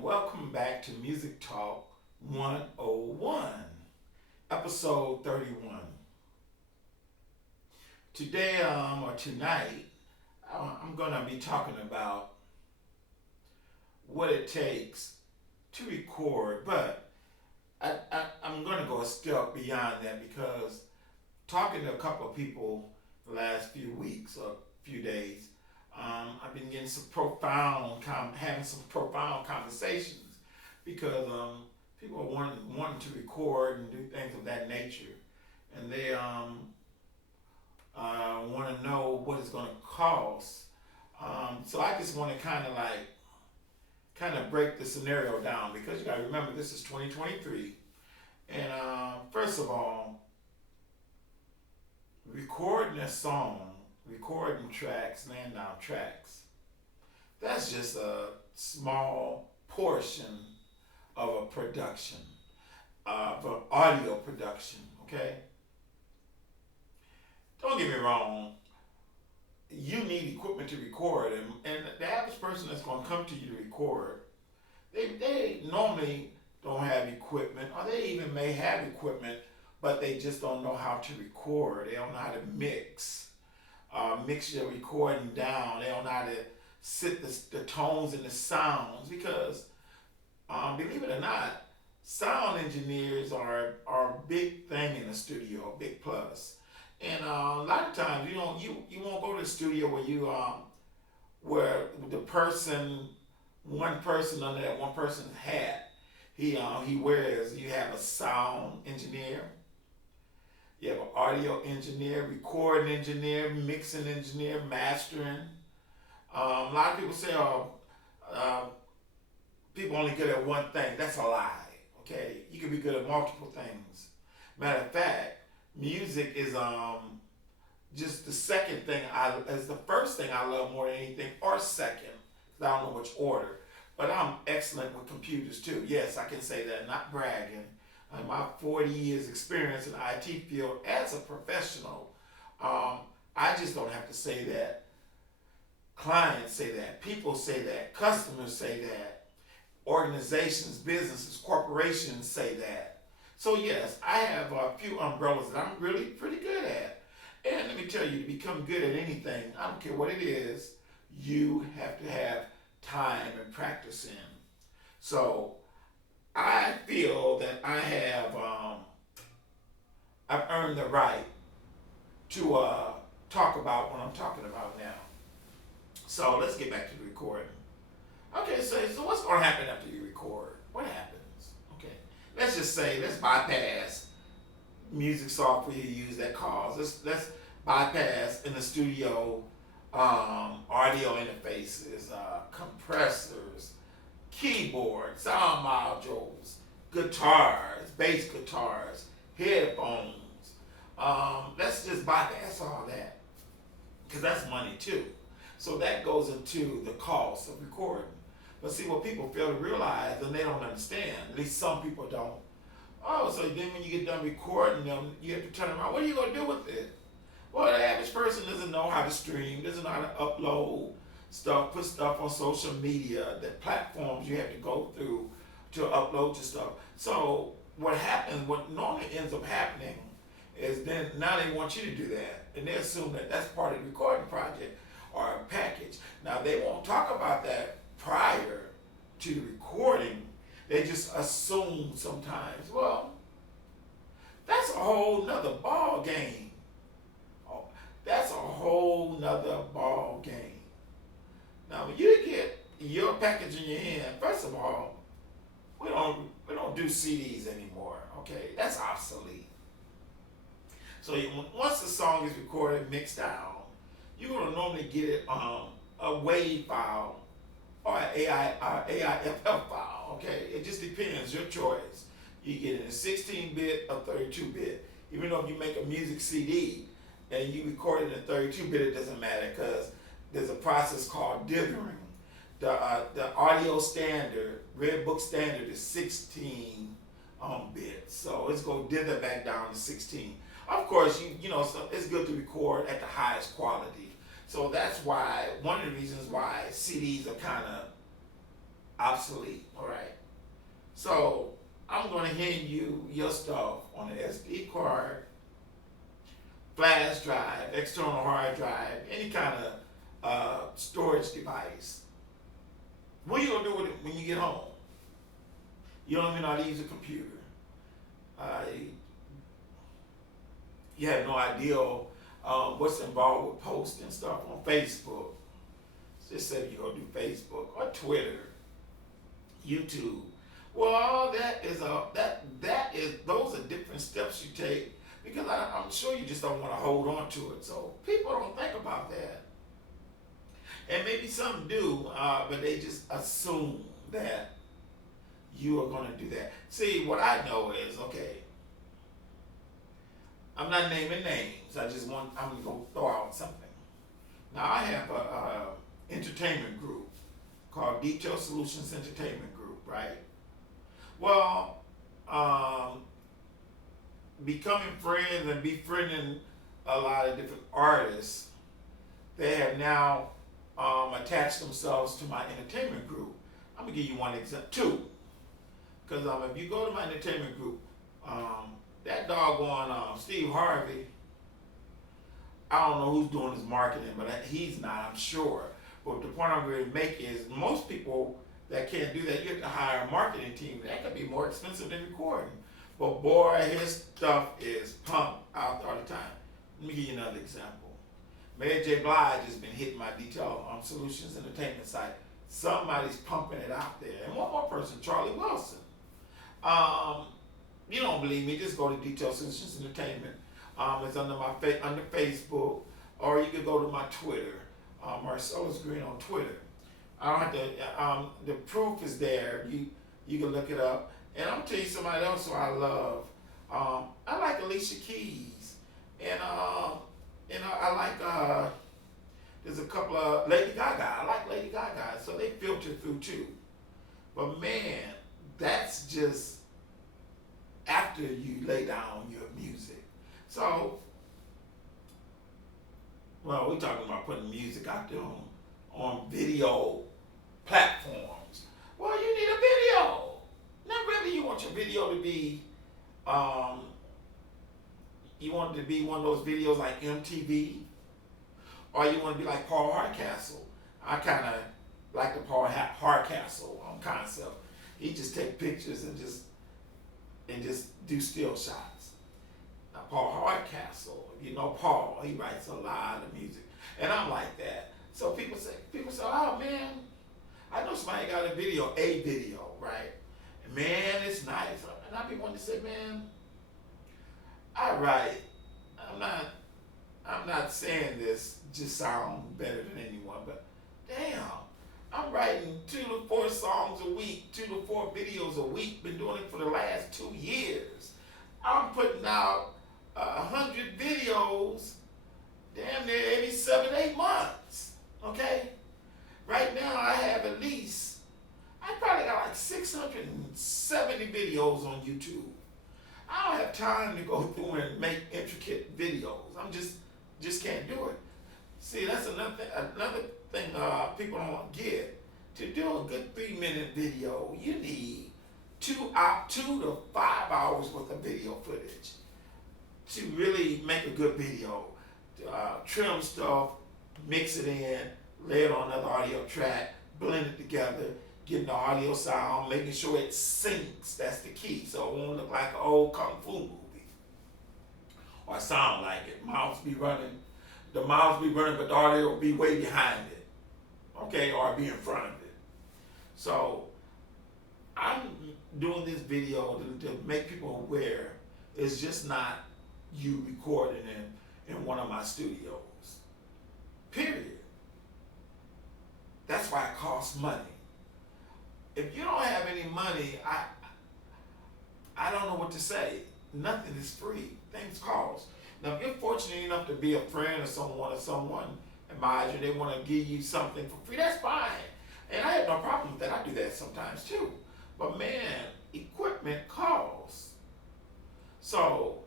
welcome back to Music Talk 101, episode 31. Today, or tonight, I'm going to be talking about what it takes to record, but I'm going to go a step beyond that because talking to a couple of people the last few weeks or few days, I've been getting having some profound conversations because people are wanting to record and do things of that nature, and they want to know what it's going to cost. So I just want to kind of break the scenario down because you got to remember this is 2023, and first of all, recording a song, recording tracks, laying down tracks, that's just a small portion of a production, of an audio production, okay? Don't get me wrong, you need equipment to record, and the average person that's going to come to you to record, they normally don't have equipment, or they even may have equipment, but they just don't know how to record. They don't know how to mix your recording down. They don't know how to sit the tones and the sounds because, believe it or not, sound engineers are a big thing in the studio, a big plus. And a lot of times you won't go to the studio where the one person under that one person's hat, he wears. You have a sound engineer. You have an audio engineer, recording engineer, mixing engineer, mastering. A lot of people say, people only good at one thing. That's a lie, okay? You can be good at multiple things. Matter of fact, music is just the second thing, is the first thing I love more than anything, or second, because I don't know which order. But I'm excellent with computers too. Yes, I can say that, not bragging. My 40 years experience in the IT field as a professional, I just don't have to say that. Clients say that, people say that, customers say that, organizations, businesses, corporations say that. So yes, I have a few umbrellas that I'm really pretty good at. And let me tell you, to become good at anything, I don't care what it is, you have to have time and practice in. So I feel that I've earned the right to talk about what I'm talking about now. So let's get back to the recording. Okay, so what's going to happen after you record? What happens? Okay, let's bypass music software you use that calls. Let's bypass in the studio audio interfaces, compressors, keyboard, sound modules, guitars, bass guitars, headphones. Let's just bypass all that because that's money too. So that goes into the cost of recording. But see, what people fail to realize, and they don't understand, at least some people don't. Oh, so then when you get done recording them, you have to turn around. What are you going to do with it? Well, the average person doesn't know how to stream, doesn't know how to upload stuff, put stuff on social media, the platforms you have to go through to upload your stuff. So what normally ends up happening is then now they want you to do that, and they assume that that's part of the recording project or a package. Now they won't talk about that prior to the recording. They just assume sometimes, well, that's a whole nother ball game. Oh, that's a whole nother ball game. Now, when you get your package in your hand, first of all, we don't do CDs anymore. Okay, that's obsolete. So once the song is recorded, mixed down, you're gonna normally get it a WAV file or an AIFF file. Okay, it just depends, your choice. You get it in 16-bit or 32-bit. Even though if you make a music CD and you record it in 32-bit, it doesn't matter because there's a process called dithering. The audio standard, Red Book standard, is 16 bits, so it's going to dither back down to 16. Of course, so it's good to record at the highest quality. So that's why one of the reasons why CDs are kind of obsolete. All right. So I'm going to hand you your stuff on an SD card, flash drive, external hard drive, any kind of storage device. What are you going to do with it when you get home? You don't even know how to use a computer. Uh, you have no idea what's involved with posting stuff on Facebook. Just say you're going to do Facebook or Twitter, YouTube. Well, all that is those are different steps you take because I'm sure you just don't want to hold on to it. So people don't think about that, and maybe some do, but they just assume that you are going to do that. See, what I know is okay. I'm not naming names. I'm going to throw out something. Now I have a entertainment group called Detail Solutions Entertainment Group, right? Well, becoming friends and befriending a lot of different artists, they have now attached themselves to my entertainment group. I'm gonna give you one example, two, because if you go to my entertainment group, that doggone Steve Harvey, I don't know who's doing his marketing, but he's not, I'm sure. But the point I'm going to make is most people that can't do that, you have to hire a marketing team. That could be more expensive than recording. But boy, his stuff is pumped out all the time. Let me give you another example. Mary J. Blige has been hitting my Detail Solutions Entertainment site. Somebody's pumping it out there. And one more person, Charlie Wilson. You don't believe me, just go to Detail Solutions Entertainment. It's under under Facebook, or you could go to my Twitter, Marcellus Green on Twitter. I don't have to. The proof is there. You can look it up. And I'm gonna tell you somebody else who I love. I like Alicia Keys, and I like there's a couple of Lady Gaga. I like Lady Gaga, so they filter through too. But man, that's just after you lay down your music. So, well, we're talking about putting music out there on video platforms. Well, you need a video. Not whether you want your video to be, you want it to be one of those videos like MTV, or you want to be like Paul Hardcastle. I kind of like the Paul Hardcastle concept. He just take pictures and just do still shots. Now, Paul Hardcastle, you know Paul, he writes a lot of music, and I'm like that. So people say, oh man, I know somebody got a video, right? And man, it's nice. And I be wanting to say, man, I write. I'm not saying this just sound better than anyone, but damn, I'm writing 2 to 4 songs a week, 2 to 4 videos a week. Been doing it for the last 2 years. I'm putting out 100 videos damn near every 7-8 months. Okay? Right now I have I probably got like 670 videos on YouTube. I don't have time to go through and make intricate videos. I'm just can't do it. See, that's another thing people don't get. To do a good 3-minute video, you need 2 to 5 hours worth of video footage to really make a good video. Trim stuff, mix it in, lay it on another audio track, blend it together, getting the audio sound, making sure it syncs. That's the key. So it won't look like an old kung fu movie or sound like it. The mouths be running, but the audio will be way behind it, okay, or be in front of it. So I'm doing this video to make people aware it's just not you recording in one of my studios. Period. That's why it costs money. If you don't have any money, I don't know what to say. Nothing is free. Things cost. Now, if you're fortunate enough to be a friend of someone admires you, they want to give you something for free, that's fine. And I have no problem with that. I do that sometimes too. But man, equipment costs. So,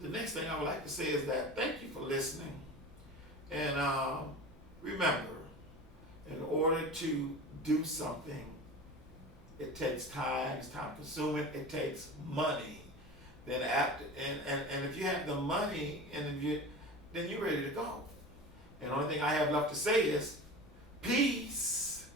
the next thing I would like to say is that thank you for listening. And remember, In order to do something, it takes time, it's time consuming, it takes money. Then after, and if you have the money, then you're ready to go. And the only thing I have left to say is, peace.